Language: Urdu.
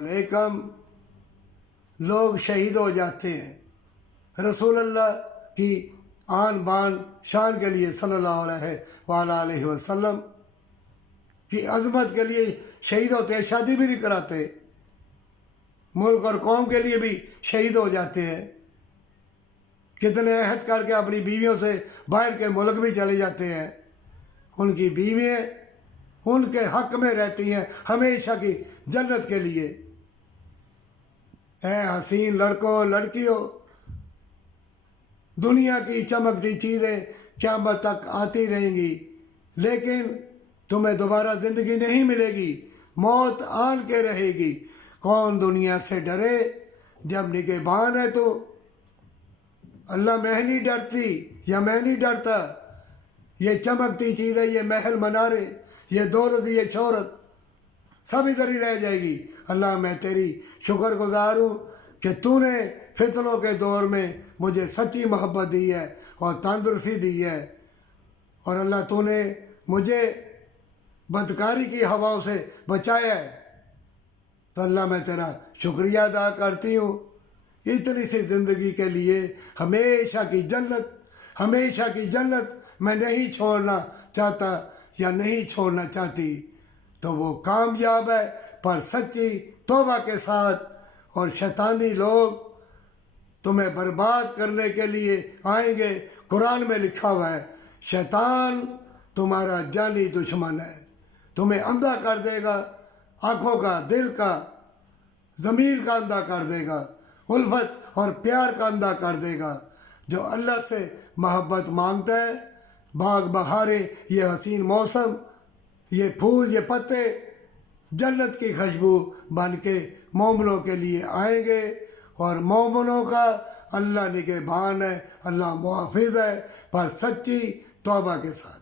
علیکم لوگ شہید ہو جاتے ہیں رسول اللہ کی آن بان شان کے لیے صلی اللہ علیہ وسلم کی عظمت کے لیے شہید ہوتے ہیں، شادی بھی نہیں کراتے، ملک اور قوم کے لیے بھی شہید ہو جاتے ہیں، کتنے عہد کر کے اپنی بیویوں سے باہر کے ملک بھی چلے جاتے ہیں، ان کی بیویاں ان کے حق میں رہتی ہیں ہمیشہ کی جنت کے لیے۔ اے حسین لڑکوں لڑکیوں، دنیا کی چمکتی چیزیں قیامت تک آتی رہیں گی، لیکن تمہیں دوبارہ زندگی نہیں ملے گی، موت آن کے رہے گی۔ کون دنیا سے ڈرے جب نگہبان ہے تو؟ اللہ میں نہیں ڈرتی یا میں نہیں ڈرتا، یہ چمکتی چیزیں، یہ محل منارے، یہ دولت، یہ شہرت سب ادھر ہی رہ جائے گی۔ اللہ میں تیری شکر گزار ہوں کہ تو نے فتنوں کے دور میں مجھے سچی محبت دی ہے اور تندرستی دی ہے، اور اللہ تو نے مجھے بدکاری کی ہواؤں سے بچایا ہے، تو اللہ میں تیرا شکریہ ادا کرتی ہوں۔ اتنی سی زندگی کے لیے ہمیشہ کی جنت، ہمیشہ کی جنت میں نہیں چھوڑنا چاہتا یا نہیں چھوڑنا چاہتی، تو وہ کامیاب ہے پر سچی توبہ کے ساتھ۔ اور شیطانی لوگ تمہیں برباد کرنے کے لیے آئیں گے، قرآن میں لکھا ہوا ہے شیطان تمہارا جانی دشمن ہے، تمہیں اندھا کر دے گا، آنکھوں کا، دل کا، ضمیر کا اندھا کر دے گا، الفت اور پیار کا اندھا کر دے گا۔ جو اللہ سے محبت مانگتا ہے، باغ بہارے، یہ حسین موسم، یہ پھول، یہ پتے جنت کی خوشبو بن کے مومنوں کے لیے آئیں گے، اور مومنوں کا اللہ نگہبان ہے، اللہ محافظ ہے پر سچی توبہ کے ساتھ۔